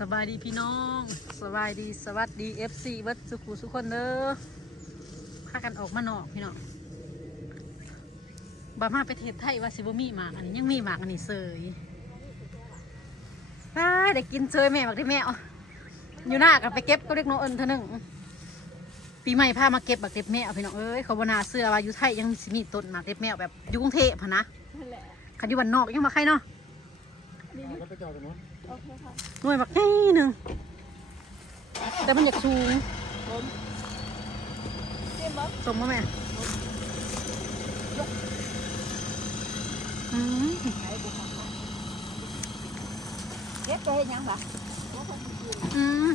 สบายดีพี่น้อง สบายดีสวัสดีเอฟซีวัดสุขุสุขคนเด้อพากันออกมานอกพี่น้องบามาประเทศไทยว่าสิบมีหมากอันนี้ยังมีหมากอันนี้เสยไปได้กินเสยแม่บักที่แม่เอาอยู่หน้ากันไปเก็บก็เรียกน้องเอิญเท่านึงปีใหม่พามาเก็บบักเก็บแม่เอาพี่น้องเอ้ยเขาบนาเสื้อว่าอยู่ไทยยังสิมีต้นหมากเก็บแม่แบบอยู่กรุงเทพพะนะนั่นแหละขันอยู่บ้านนอกยังมาใครเนาะ แล้วไปจอดตรงนู้นโอเคค่ะหน่วยบักแค่หนึ่งแต่มันอยากสูงเตรียมบ๊อบสมว่าแม่อืมเก็บไปเฮ็ดหยังบ่อืม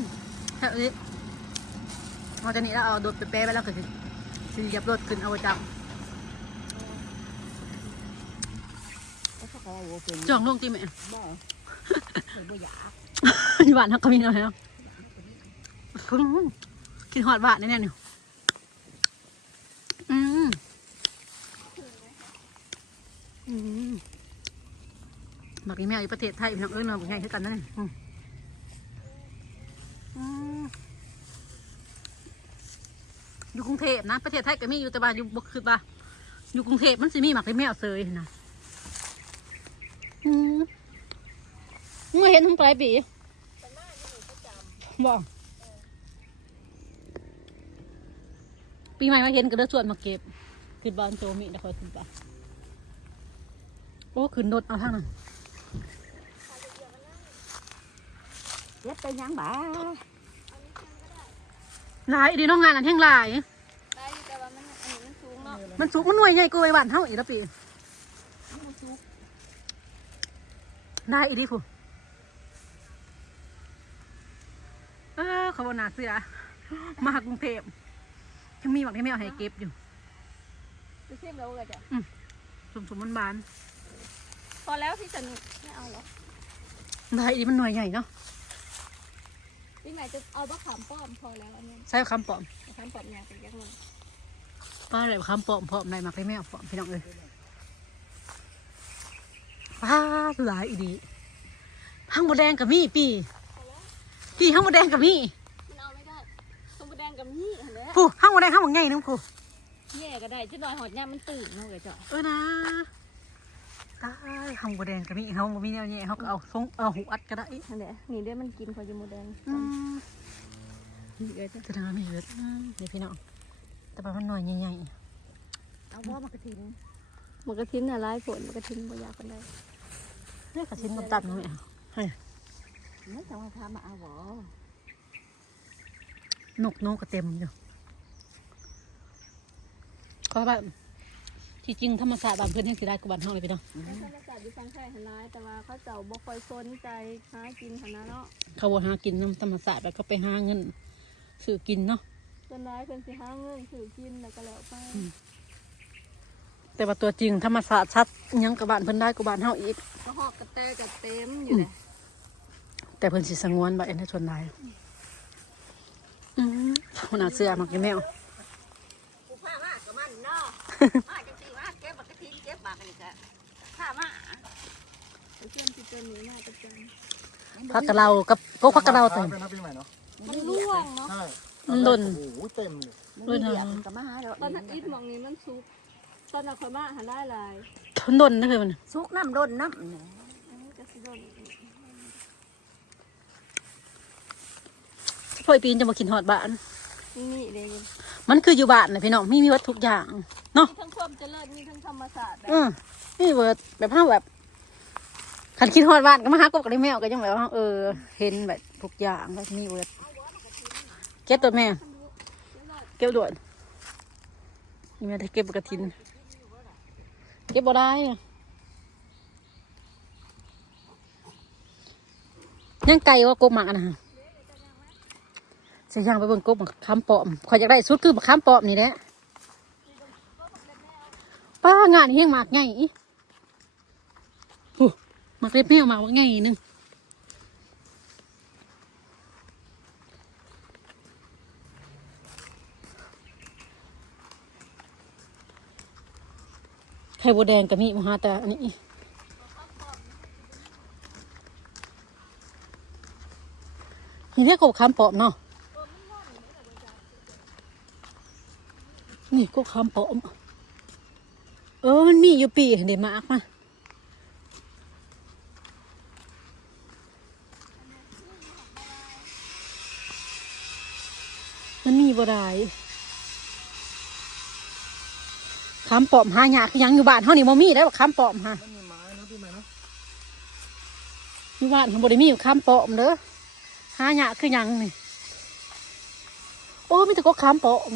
แบบนี้เอาจากนี้แล้วเอาโดดไปแปะไปแล้วก็สิสิเหยับรถขึ้นเอาไว้จับเขาก็ว่าโอ้เป็นจ่องลงตีแม่ บ่เป็นบ่อยากอยู่บ้านเขาก็มีหน่อยเนาะกินหอดบ้านแน่ๆเนี่ยอืมอืมบักนี้แม่อยู่ประเทศไทยพี่น้องเอ้ยเนาะเป็นไงคือกันนั่นนี่อืมอยู่กรุงเทพนะ ประเทศไทยก็มีอยู่แต่บ้านอยู่บกคือบ้าอยู่กรุงเทพมันสิมีหมักที่แมวเซยนะอืม ไม่เห็นทั้งปลายปีบอกปีใหม่มาเห็นก็เลือกชวนมาเก็บขึ้นบ้านโจมีแล้วคอยขึ้นไปโอ้ขึ้นรถเอาทางนั้นเก็บไปหยังบ่หลายดีน้องงานอันแท่งหลายได้แต่ว่ามันอันนี้มันสูงเนาะมันสูงมันหน่วยใหญ่กว่าไอ้บ้านเท่าอีกแล้วปีมันสูงได้อีดีผู้ เออเขาบนาเสือมากรุงเทพยังมีหมักที่ไม่เอาให้เก็บอยู่ไปเทียบแล้วก็จะสมสมมันบานพอแล้วที่สนุกไม่เอาหรอกๆได้อีดีมันหน่วยใหญ่เนาะพี่ใหม่จะเอาบักขามป้อมพอแล้วอันนี้ใช้คำปลอมบักขามป้อมยางเป็นยักษ์เลยป้าอะไรคำปลอมปลอมได้หมักที่ไม่เอาปลอมพี่น้องเลยป้าหลายอีดีห้างบดแดงกับมีปีปีห้างบดแดงกับมี กับนี่เห็นไหมผู้ห้างบดแดงห้างบดไงนึงผู้แย่ก็ได้จะหน่อยหอดยามมันตื่นเนาะก็จะเออนะตายห้างบดแดงกับมีห้างบดมีแนวนี้เขาก็เอาทรงเอาหูอัดก็ได้นั่นแหละนี่ด้วยมันกินพอจะหมดแดงอืมนี่เลยจ้ะจะทำให้เลือดอืมเดี๋ยวพี่น้องแต่ว่ามันหน่อยใหญ่เอาว่ามากระทินมันกระทินน่ะร้ายผลมันกระทินบ่อยากกันได้ๆนี่กระชิ้นตับๆนี่แหละไม่ต้องมาพามาเอาบ่ นกนกก็เต็มอยู่ก็แบบที่จริงธรรมศาสตร์บางเพื่อนยังสิได้กว่าบ้านเฮาเลยพี่น้องธรรมศาสตร์อยู่ฟังไทยหันร้ายแต่ว่าเขาเจ้าบ่ค่อยสนใจหากินหันนะเนาะเขาว่าหากินน้ำธรรมศาสตร์แบบก็ไปหาเงินซื้อกินเนาะส่วนร้ายเพิ่นสิหาเงินซื้อกินแล้วก็แล้วไปแต่ว่าตัวจริงธรรมศาสตร์ชัดยังกับบ้านเพิ่นได้กว่าบ้านเฮาอีกก็หอกกระแตกระเต็มอยู่เลยแต่เพิ่นสิสงวนบ่เอ็นให้ชนได้ อืมขนาดเสื้อมักยังแมวกูพามากกับมันเนาะมาจังซี่ว่าเก็บบักกระทินเก็บบักอันนี้ก็พามาเพื่อนที่เจอหนูมาประจำพักกะเรากับก็พักกะเราเต็มไปนะปีใหม่เนาะมันร่วงเนาะใช่มันหล่นโอ้โหเต็มเลยด้วยนะกับมาหาเราตอนนั้นอิดหมองนี้มันซุกตอนนั้นคอยมาหันได้หลายทนดนนะคือมันซุกน้ำดนน้ำเนี่ยอันนี้ก็สิโดน พ่อยปีนจะมากินฮอดบ้าน นี่เลยมันคืออยู่บ้านนะพี่น้องมีมีวัดทุกอย่าง เนาะ มีทั้งความเจริญมีทั้งธรรมศาสตร์แบบอืมนี่เวิร์ดแบบห้าแบบขันคิดฮอดบ้านก็มาหากบกับได้แมวก็ยังแบบว่าเออ เห็นแบบทุกอย่างก็มีเวิร์ดเก็บตัวแม่ เก็บด่วนนี่แม่ได้เก็บกระถิน เก็บบ่ได้ยังไก่ว่ากบหมักอะนะ ฮะเสียย่างไปเบิ่งกบมักคำปอมขอยอยากได้สุดคือมักคำปอมนี่แหละป้างานนี้เฮงมากไงโอ้มากเล็บแมวมากว่าไงนึงไข่บัวแดงก็มีมหาแต่อันนี้นี่เรียกกบคำปอมเนาะ นี่กบคำปอมเออ มันมีอยู่ปีเดี๋ยวมาอักมามันมีบ่ได้คำปอมหายากคือหยังอยู่บ้านเฮานี่บ่มีได้หรอกคำปอมฮะไม่มีไม้นะพี่ใหม่เนาะอยู่บ้านเฮาบ่ได้มีอยู่คำปอมเด้อหายากคือหยังนี่โอ้มีแต่ก็คำปอม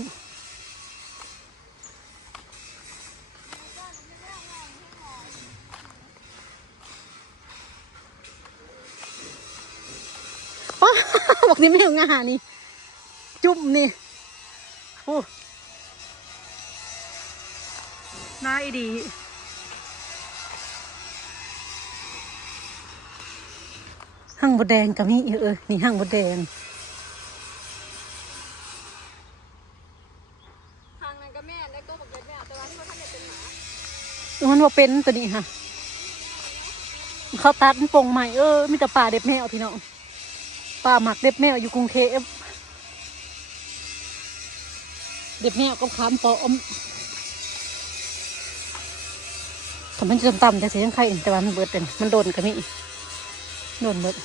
นี่ไม่เอางานี่ จุ่มนี่โอ้น่าอีดีหั่งบดแดงกับนี่เออ นี่หั่งบดแดงทางนั้นก็แม่ได้ก็บอกแม่แต่ว่าที่ว่าท่านเป็นหมามันว่าเป็นตัวนี้ค่ะ เขาตัดมันโปร่งใหม่เออมีแต่ป่าเด็บแมวพี่น้อง ป่าหมักเด็บแมวอยู่กรุงเทพเด็บแมวก็ขามปอมถ้ามันจะต่ำจะเสียงไข่แต่ว่ามันเบิดเป็นมันโดนกันนี่โดนเบิด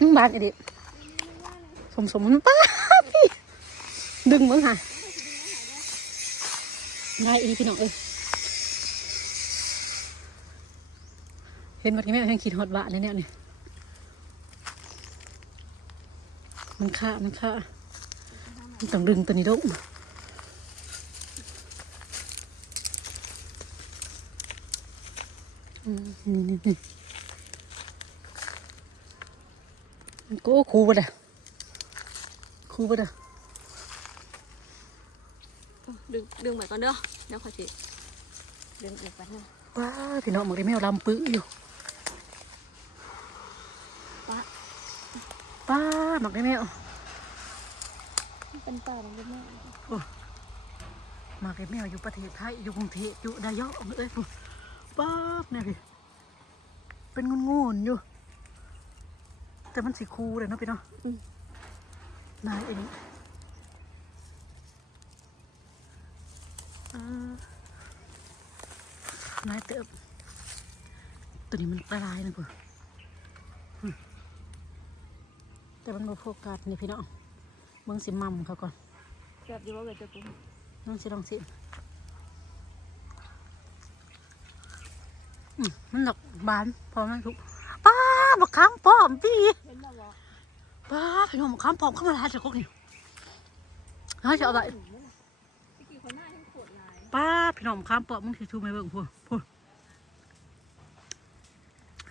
อืมบานอีดิสมสมมันป้าพี่ดึงมึงค่ะได้อีพี่น้องเอ้ย เห็นมันแม่แห่งขีดหอดบะเนี่ยเนี่ยนี่มันฆ่ามันฆ่ามันต้องดึงตัวนี้ลงอืมนี่นี่นี่มันก็คูบดอะคูบดอะดึงดึงไปก่อนเด้อเดี๋ยวขอจิดึงอีกแป๊บนึงว้าพี่น้องมันได้แมวลำปื้ออยู่ ป้า ป้า หมักได้แมวเป็นป่าของแม่หมักได้แมวอยู่ประเทศไทยอยู่กรุงเทพอยู่ดายอกเอ้ยป้าบเนี่ยพี่เป็นงุนงนๆอยู่ แต่มันสีคูเลยเนาะพี่เนาะนายเองอ่านายเติบตัวนี้มันปลายนะเพื่ออืม แต่มันมาโฟกัสนี่พี่น้องเบิ่งสิมัมเขาก่อนเกือบอยู่ว่าเกิดจะกูน้องสิลองสิอืมมันหนักบานพอมันทุกป้าบักค้างปอมพี่เห็นบ่บ่ป้าพี่น้องบักค้างปอมเข้ามาทานจากกุ๊กนี่น้อยจะเอาอะไรพี่กี่คนหน้าที่ปวดลายป้าพี่น้องบักค้างปอมมึงถือชูไม่เบิ่งพูดพูด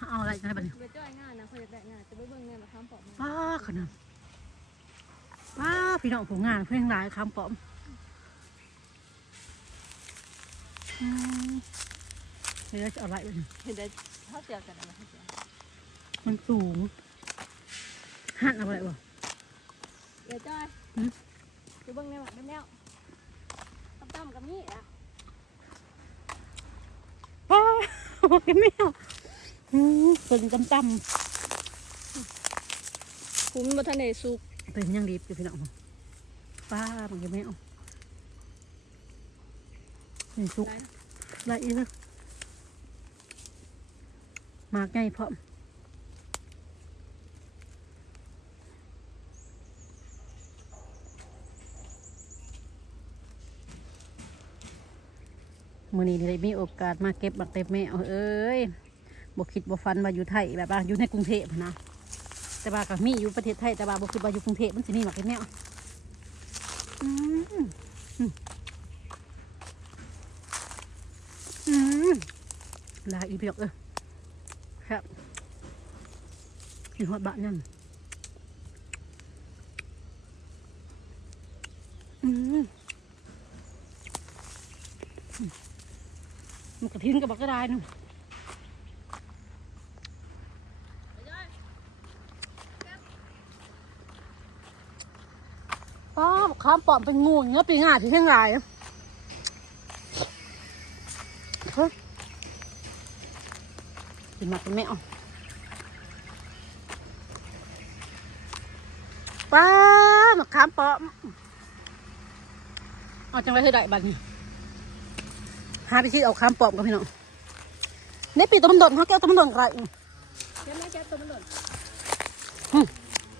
เอาอะไรจะให้บัดนี้ไปจ้อยงานนะ เขาจะได้งานจะไปเบิ่งแม่มาทำปอกมาป้าขนาดป้าพี่น้องผู้งานเพื่อนหลายค้างปอมอืมเดี๋ยวจะเอาอะไรบัดนี้เห็นได้เขาเสียกันอะไรเขาเสียมันสูงหันเอาอะไรวะเดี๋ยวจ้อยหืมจะเบิ่งแม่มาแม่แนวตั้มๆกับนี่อะป้าโอ้ยแมวอืมเป็นจำจผ มมาทันได้สุกำเป็นยังดีอยู่พี่น้องป้ามันก็แมวนี่สุกละอีกแล้วมากไงพร้อมมื่อนี้ได้มีโอกาสมาเก็บบักเต็มแมวเอ้ยบ่คิดบ่ฟันว่าอยู่ไทยแบบว่าอยู่ในกรุงเทพนะ แต่ว่าก็มีอยู่ประเทศไทยแต่ว่าบ่คิดว่าอยู่กรุงเทพมันสิมีหมักเต็มแมวอืมอืมลาอีเบียกเออครับกินฮอดบะนั่นมอืมมันกระทิ้งกับบักกระไดนู่น ป้าข้ามปอมเป็นงูอย่างเงี้ยปีง่าที่เชียงรายเฮ้ยกินหมักเป็นแมวป้าหมักขามปอมเอาจังไรเธอได้บัดนี้หาไปที่เอาขามปอมกับพี่น้องในปีตัวมันโดนเขาแก้วตัวมันโดนอะไรเดี๋ยวแม่แกตัวมันหล่น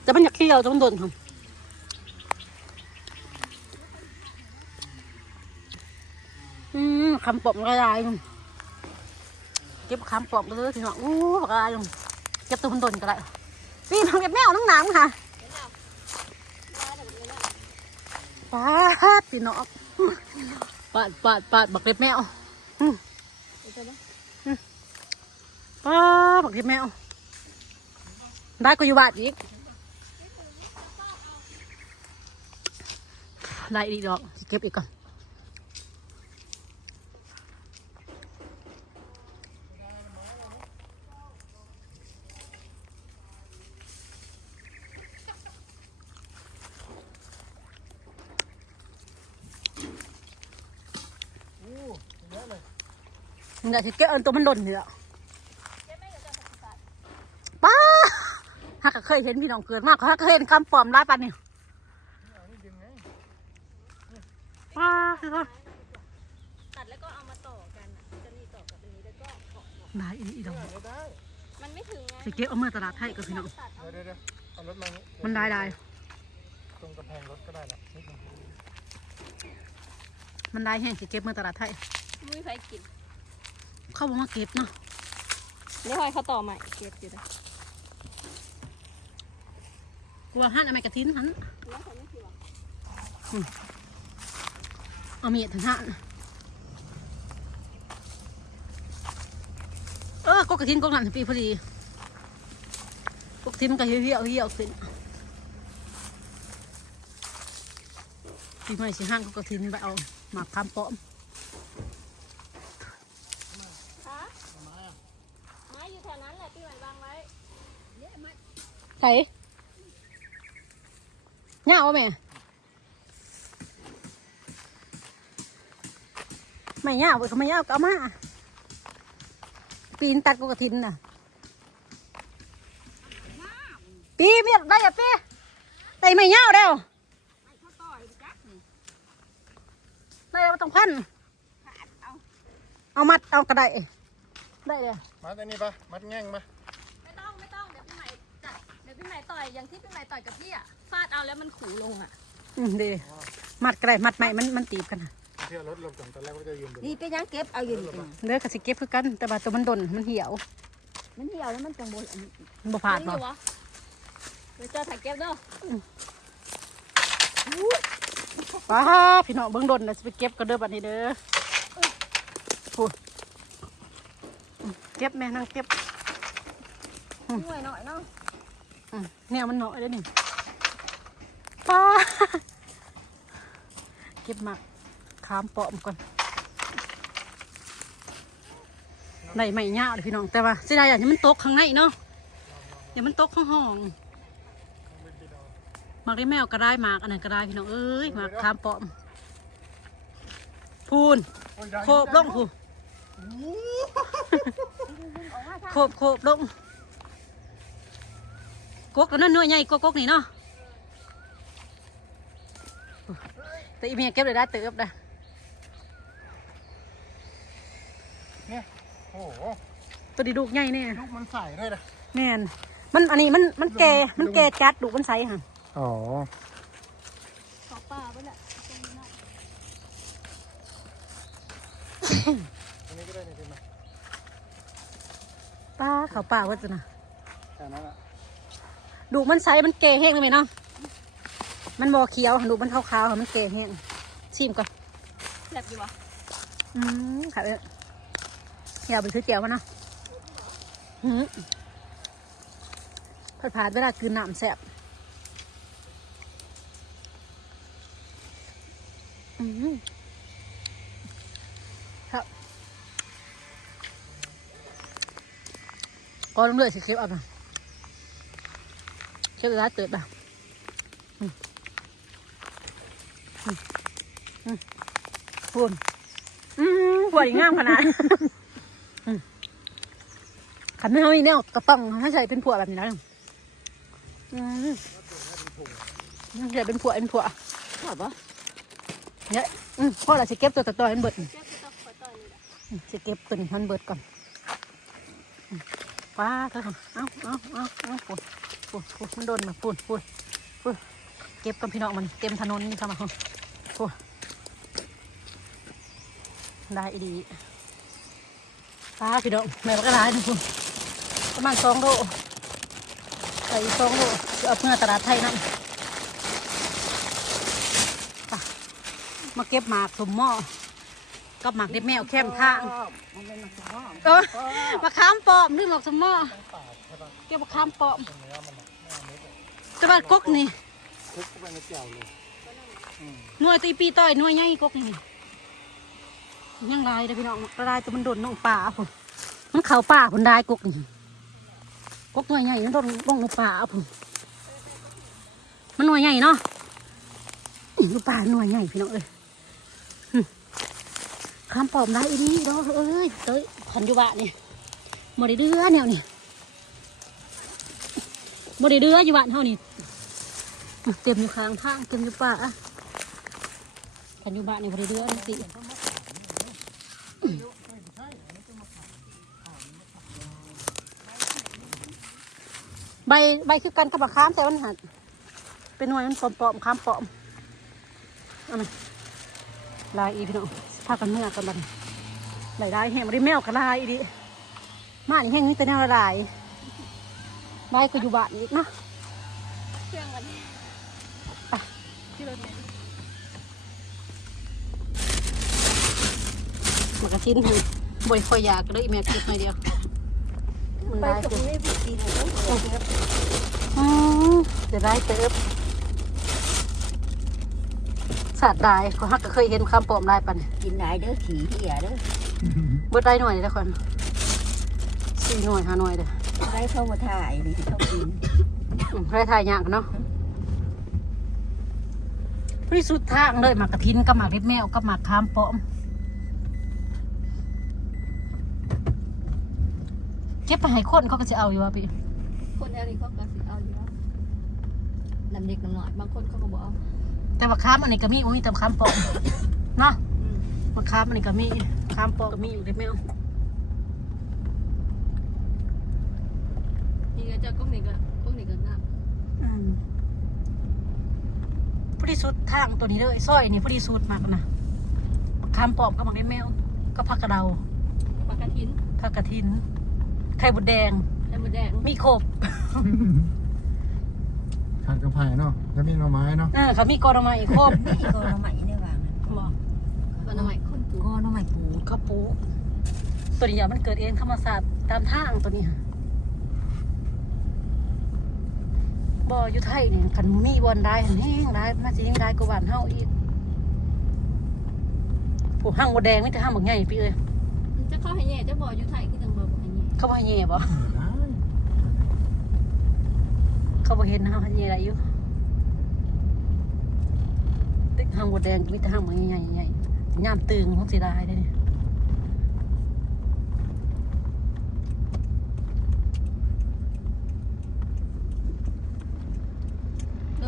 แต่มันอยากเคี่ยวตัวมันโดนทำอืม คำปอมกระไรเก็บคำปอมก็เลยพี่น้องอู้ปากกระไรเก็บตัวมันโดนก็ได้พี่น้องเก็บแมวน้องนังค่ะปาดพี่น้องปาดปาดปาดบักเล็บแมวอืมเดี๋ยวจะนะปาดบักเล็บแมวได้ก็อยู่บ้านอีกได้อีกดอกเก็บอีกก่อน มันอยากจะเก็บเอาตัวมันหล่นอยู่แล้วป้าฮักก็เคยเห็นพี่น้องเกิดมากฮักก็เคยเห็นคำปลอมร้ายปันนี่ป้าคือเขาตัดแล้วก็เอามาต่อกันอะจะมีต่อกับอันนี้แล้วก็เกาะได้อีอีดอกเดี๋ยวได้มันไม่ถึงไงจะเก็บเอาเมื่อตลาดไทยกับพี่น้องตัดเอาเดี๋ยวเดี๋ยวเดี๋ยวเอารถมานี่มันได้ได้ตรงกระแพงรถก็ได้ละนิดนึงมันได้แห้งสิเก็บเมื่อตลาดไทยไม่มีใครกิน เข้าบ่มาเก็บเนาะเดี๋ยวคอยเขาต่อใหม่เก็บอยู่นะกลัวหันเอาไม้กระทินหันแล้วเขาไม่ถือหรอเอาเมียถึงหันเออก็กระทินก็นั่นปีพอดีก็กระทินมันก็เหี่ยวเหี่ยวเหี่ยวขึ้นปีใหม่สิห้างก็กระทินไปเอาหมากคำปอม ฮะไม้อยู่แถวนั้นแหละพี่ใหม่วางไว้เนี่ยไม้ ใส่เงาแม่ไม่เงาไปเขาไม่เงาก็เอามา ปีนตัดกกระทินน่ะ ปีเมียได้อย่าปีได้ไม่เงาแล้วไม้เขาต่อยจักนี่ได้แล้วต้องพันเอาเอามัดเอากระไดได้เลยมัดอันนี้ปะมัดแง่งปะ พี่ใหม่ต่อยอย่างที่พี่ใหม่ต่อยกับพี่อะฟาดเอาแล้วมันขู่ลงอะอืมดีมัดกระไดมัดใหม่มันมันตีบกันน่ะเที่ยวรถลงก่อนตอนแรกว่าจะยืนดูนี่เป็นยังเก็บเอาอยู่นี่เป็นเด้อกระสิเก็บคือกัน แต่ว่าตัวมันดนมันเหี่ยวมันเหี่ยวแล้วมันจังบนอันนี้มันบ่ผ่านบ่เดี๋ยวเจอถ่ายเก็บเด้อป้าพี่น้องเบิ่งดนนะสิไปเก็บก็เด้อบัดนี้เด้อพูดอืมเก็บแม่นั่งเก็บหน่อยหน่อยเนาะอืม แนวมันน้อยเด้อนี่ป้าเก็บหมักขามปอมก่อนได้ไม่ยาวเลยพี่น้องแต่ว่าเสียดายอย่างนี้มันตกข้างในเนาะอย่ามันตกข้างห้องหมากได้แมวก็ได้หมากอันนั้นก็ได้พี่น้องเอ้ยหมากขามปอม พูนโอ้ยได้โคบลงพูโคบโคบลง กกแล้วนั่นหน่วยใหญ่กว่ากกนี่เนาะแต่อีเมียเก็บเลยได้เติบได้เนี่ยโอ้โหตัวดีดูกใหญ่เนี่ยลูกมันใส่ด้วยนะแม่นมันอันนี้มันมันแก่มันแก่จัดดูมันใสค่ะอ๋อขอป้าไปแหละอันนี้ก็ได้นี่เป็นไหมป้าเขาวป่าว่าจะนะแค่นั้นอะ ดูมันใสมันแก่แห้งเลยไหมเนาะมันบอเขียวดูมันขาวๆค่ะมันแก่แห้งชิมก่อนแซ่บอยู่วะอืมค่ะเอ้ยเขียวไปซื้อเจียวมาเนาะหืมผัดผ่านเวลากินน้ำแซ่บอืมครับก็ต้องเลือกสิคลิปเอา ไปคลิปร้านเติบอะอืมอืมอืมพูนอืมปวดอีกง่ามขนาดอืมขันไม่เอาอีกแนวก็ต้องให้ใส่เป็นผัวแบบนี้นะอืมใส่เป็นผัวเป็นผัวชอบปะเนี่ยอืมพ่อเราจะเก็บตัวต่อๆให้มันเบิดเจ้าก็ต้องคอยต่อยนี่แหละอืมจะเก็บตัวนี้ให้มันเบิดก่อนอืมป้าเถอะเอาเอาเอาเอา ปูนปูนปูนมันโดนมาปูนปูนปูนเก็บกับพี่น้องมันเต็มถนนนี่เข้ามาปูนได้อีดีป้าพี่น้องแม่มันก็ได้นะปูนประมาณสองโลใส่สองโลจะเอาเพื่อตลาดไทยนั่นไปมาเก็บหมากสมหม้อกับหมากเด็บแมวแคมทางมันเป็นมะขามเออมาข้ามปอมนึกออกสมหม้อเก็บมาข้ามปอม จะบ้านกกนี่คุกเข้าไปในแก้วเลยหน่วยตีปีต่อยหน่วยใหญ่กกนี่ยังลายเลยพี่น้องกระไรตัวมันโดนน้องป่าผมมันเข่าป่าผมได้กกนี่กกหน่วยใหญ่มันโดนบ้องน้องป่าผมมันหน่วยใหญ่เนาะลูกป่าหน่วยใหญ่พี่น้องเอ้ยหึข้ามปอมได้อีนี่เด้อเอ้ยเต้ยพันอยุบะนี่หมดได้เดือแนวนี่หมดได้เดืออยู่บ้านเท่านี่ เต็มอยู่ข้างทางเต็มอยู่ป่าพันอยุบะนี่หมดได้เดือนี่สิใบใบคือกันกับมะขามแต่มันหัดเป็นหน่วยมันปลอมๆข้ามปลอมเอามาลายอีพี่น้องพากันเมื่อกันบัดนลายได้แห้งมาได้แมวกันลายอีดิมานี่แห้งนี่แต่แนวละลายใบก็อยู่บ้านอีกนะเครื่องมันไป ที่รถเนี่ยมันกระทิ้นให้บ่อยคอยอยากก็เลยอีแม่เก็บหน่อยเดียวมันไปได้กับคือนี่ผิดดีนะต้องเก็บอืมจะได้เติบสัตว์ได้ก็ฮักก็เคยเห็นคำปลอมได้ปะเนี่ยกินได้เด้อขี่เหี้ยเด้อเบิดได้หน่วยเลยทุกคนสี่หน่วยห้าหน่วยเด้อได้เข้ามาถ่ายนี่ที่เขากินอืมได้ทายยากเนาะ ที่สุดทางเลยหมากกระทินกับหมากเล็บแมวกับหมากคามปลอมเก็บไปให้คนเขาก็จะเอาอยู่ว่ะพี่คนอะไรเขาก็สิเอาอยู่นำเด็กนำหน่อยบางคนเขาก็บอกเอาแต่ว่าคามอันนี้ก็มีอุ้ยแต่คามปลอมเนาะอืมมะขามอันนี้ก็มีคามปลอมก็มีอยู่เล็บแมวนี่ก็จะก้มนี่ก็ก้มนี่ก็งับอืม ผู้ที่สุดทางตัวนี้เลยซอยนี่ผู้ที่สุดมากนะมะขามปลอมกับหมากเล็บแมว ก็ผักกระเดาปลากระทินผักกระถิน ไข่บุดแดง ไข่มดแดง มีครบขาดกระเพราเนาะแล้วมีหน่อไม้เนาะเออเขามีกอรมาอีกครบนี่ก็น้ำใหม่ในวางบอกก็น้ำใหม่คนปูก็น้ำใหม่ปูเขาปลูกตัวนี้อย่ามันเกิดเองธรรมศาสตร์ตามทางตัวนี้ค่ะ บ่อยู่ไทยนี่คันมีบอลได้หันแห้งได้มาสิแห้งได้กว่าบ้านเฮาอีกผู้ห้างบดแดงไม่แต่ห้างบดใหญ่พี่เอ้ยจะเข้าให้แย่จะบอกอยู่ไทยคือจังบอกให้แย่เขาบ่ให้แย่บ่ได้เขาบ่เห็นเฮาให้แย่ได้อยู่ตึกห้างบดแดงมีแต่ห้างบดใหญ่ๆใหญ่ๆยามตึงของสิได้ได้นี่ร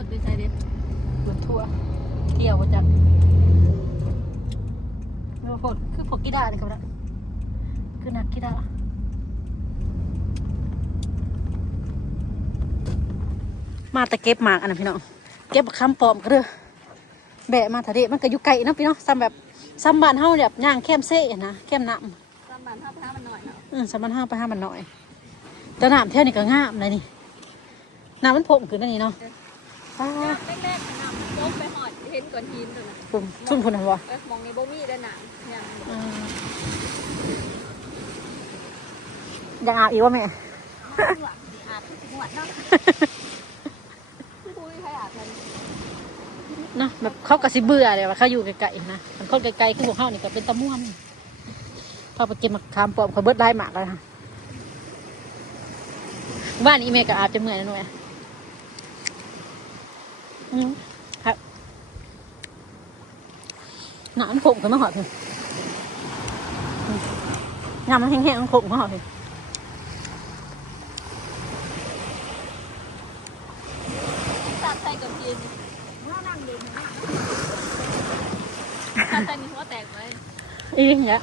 ถไปใส่เด็ดรถทั่วเกี่ยวบ่จักมีบ่พดคือพวกกีฬานี่ครับนะคือนักกีฬามาแต่เก็บหมากอันนั้นพี่น้องเก็บคำปลอมก็เด้อแบะมาทะเลมันก็อยู่ไกลนะพี่น้องซ้ำแบบซ้ำบ้านเฮาแบบย่างแคมเซ่นะแคมน้ำตามบ้านท่าพระมันหน่อยเนาะอืมสามพันห้าไปห้ามันหน่อยแต่น้ำเท่านี้ก็งามเลยนี่น้ำมันโผมขึ้นอันนี้เนาะ อ้าแรกๆน้ำลงไปหอดเห็นก่อนหินตัวน่ะผมชุ่มพุ่นหัวเอ้ยมองในโบมี่ได้หนังอย่างอืมยังอาบอีกว่าแม่ อาบทุกจังหวัดเนาะพี่ปุ้ยใครอาบกันเนาะแบบเขาก็สิเบื่อเลยว่าเขาอยู่ไกลๆนะมันคนไกลๆคือพวกเขานี่ก็เป็นตะม่วนพอไปกินมะขามปลอมเขาเบิดได้หมากเลยค่ะบ้านอีเมก็อาบจะเมื่อยนะหน่อยอืม ครับหนามขึ้นมาหอยเลยยำแห้งๆผงมาหอยเลยตัดใส่กับกินเมื่อนั่งเดินตัดใส่มีหัวแตกไหมอีกอย่างเงี้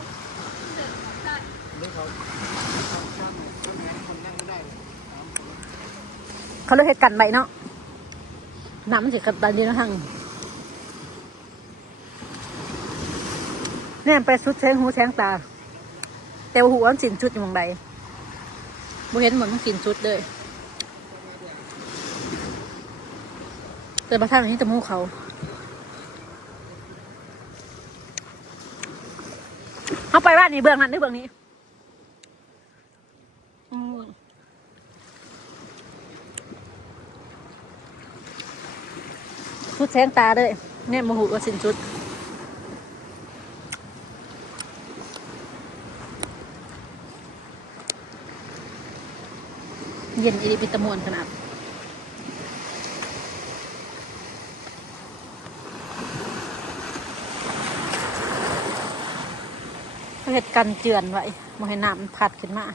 เขาเลือกเหตุกันไปเนาะ น้ำมันจะกันไปดีเนาะทางเนี่ยไปสุดแสงหูแสงตา แต่ว่าหัวมันสินชุดอยู่มองใดบ่เห็นเหมือนสินชุดเลยแต่บางท่านนี้จะมูเขาเอาไปบ้านนี้เบื้องนั้นหรือเบื้องนี้อืม ชุดแสงตาเลยเนี่ยโมหว่าสินชุดเย็นอีริปิตะมวนขนาดเห็ดกันเจือนไว้มให้น้ำมัดขึ้นมา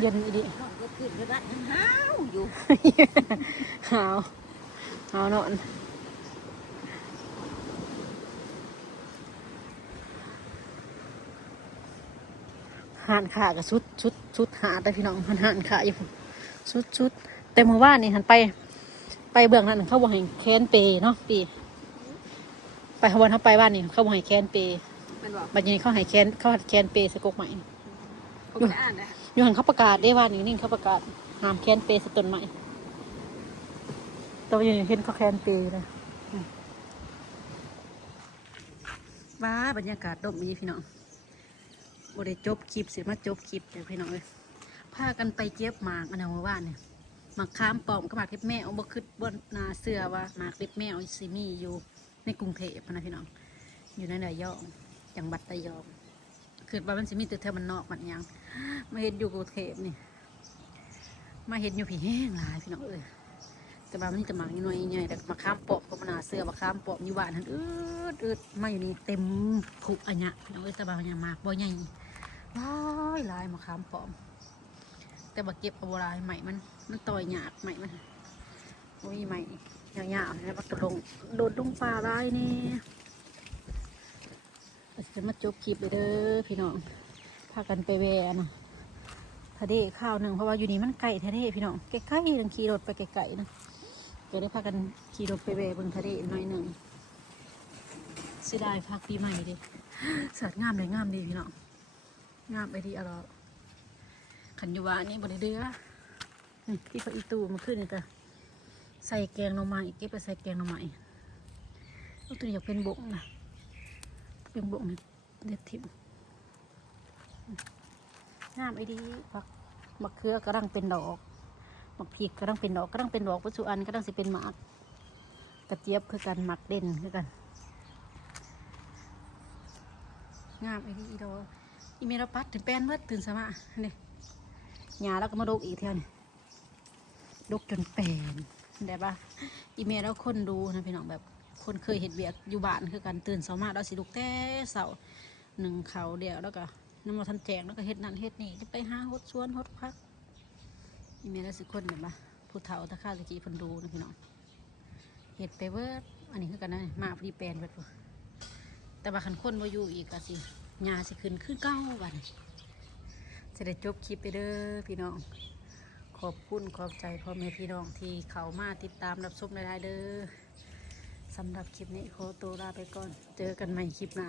เย็นอีดิน้องก็ขึ้นไปบ้านยังห้าวอยู่หาวหาวนอนหานขากับชุดชุดชุดหาแต่พี่น้องหันหานขาอยู่ชุดชุดแต่เมื่อวานนี่หันไป ไปเบื้องนั้นเขาบอกให้แคนเปย์เนาะปี ไปขบวนเขาไปบ้านนี่เขาบอกให้แคนเปย์มันบอกบัดนี้เขาให้แคนเขาหัดแคนเปย์สกกใหม่ผมไม่ได้ อยู่หันเขาประกาศได้ว่านี่นี่เขาประกาศหามแคนเปย์สตนใหม่ต่ว่อยู่เห็นเขาแคนเปย์เลยอืมว้าบรรยากาศดมนี้พี่น้องบได้จบคลิปเสร็จมาจบคลิปเดี๋ยพี่น้องเลยพากันไปเก็บหมากอันนั้นเมื่อวานเนี่ยหมากค้ามปอมกับหมากเล็บแมวบ่คือบนนาเสื้อว่าหมากเล็บแมวซีมีอยู่ในกรุงเทพนะพี่น้อง อยู่ในระยองจังหวัดระยองคือว่ามันสิมีแต่เธอมันนอกมันยัง มาเห็นอยู่กรุงเทพนี่ มาเห็นอยู่ผีแห้งหลายพี่น้องเอ้ยแต่บางมันจะมากนิดหน่อยใหญ่แต่มาข้ามปอบก็มาหนาเสื้อมาข้ามปอบอยู่บ้านหันอืดอืดมาอยู่นี่เต็มผูกอันเนี้ยพี่น้องเอ้ยแต่บางมันยังมากบ่ใหญ่ลายลายมาข้ามปอบ แต่บาเก็บเอาบหลายใหม่มัน มันต่อยหยาดใหม่มันโอ้ยใหม่ยาวๆแล้วมันกระลงโดดลงป่าร้ายนี่จะมาจบคลิปเลยเด้อพี่น้องากันไปแวนะทะเลข้าวหนึ่งเพราะว่าอยู่นี่มันไก่ทะเลพี่น้องใกล้ๆนึงขี่รถไปไกลๆนะก็ได้พากันขี่รถไปแวบิ่งทะเลหน่อยหนึ่งเสียดายพักปีใหม่ดิสัตว์งามเลยงามดีพี่น้องงามไปดีอร่อยขันยูวานี่บริเดือนี่ที่เขาอีตูมาขึ้นนี่จ้ะใส่แกงหน่อไม้เก็บไปใส่แกงหน่อไม้เอาตัวนี้อยากเป็นบกนะเป็นบกนี่เด็ดทิม งามไอ้ดีผักมะเขือกระดังเป็นดอกมะพริกกระดังเป็นดอกกระดังเป็นดอกปัจจุบันกระดังสิเป็นหมากกระเจี๊ยบคือกันหมักเด่นคือกัน งามไอ้ดีอีดอกอีเมลปัดถึงแป้นเมื่อตื่นสมาเนี่ยหยาแล้วก็มาดกอีกเท่านี่ดกจนแปลนได้ปะอีเมลแล้วคนดูนะพี่น้องแบบคนเคยเห็นเบียกอยู่บ้านคือกันตื่นสมาแล้วสิลุกแต่เสาหนึ่งเขาเดียวแล้วก็ น้ำมันทันแจงแล้วก็เฮ็ดนั่นเฮ็ดนี่จะไปหาฮดสวนฮดพักนี่แม่ละสิคนเนี่ยปะผู้เฒ่าตะข้าตะกี้เพิ่นดูนะพี่น้องเฮ็ดไปเวิร์ดอันนี้คือกันนะมาพอดีแปลนเบิดพุ่แต่ว่าคันคนมาอยู่อีกก็สิหญ้าสิขึ้นขึ้นเก้าวันจะได้จบคลิปไปเด้อพี่น้อง ขอบคุณขอบใจพ่อแม่พี่น้องที่เขามาติดตามรับชมได้เด้อสำหรับคลิปนี้ขอตัวลาไปก่อน เจอกันใหม่คลิปหน้า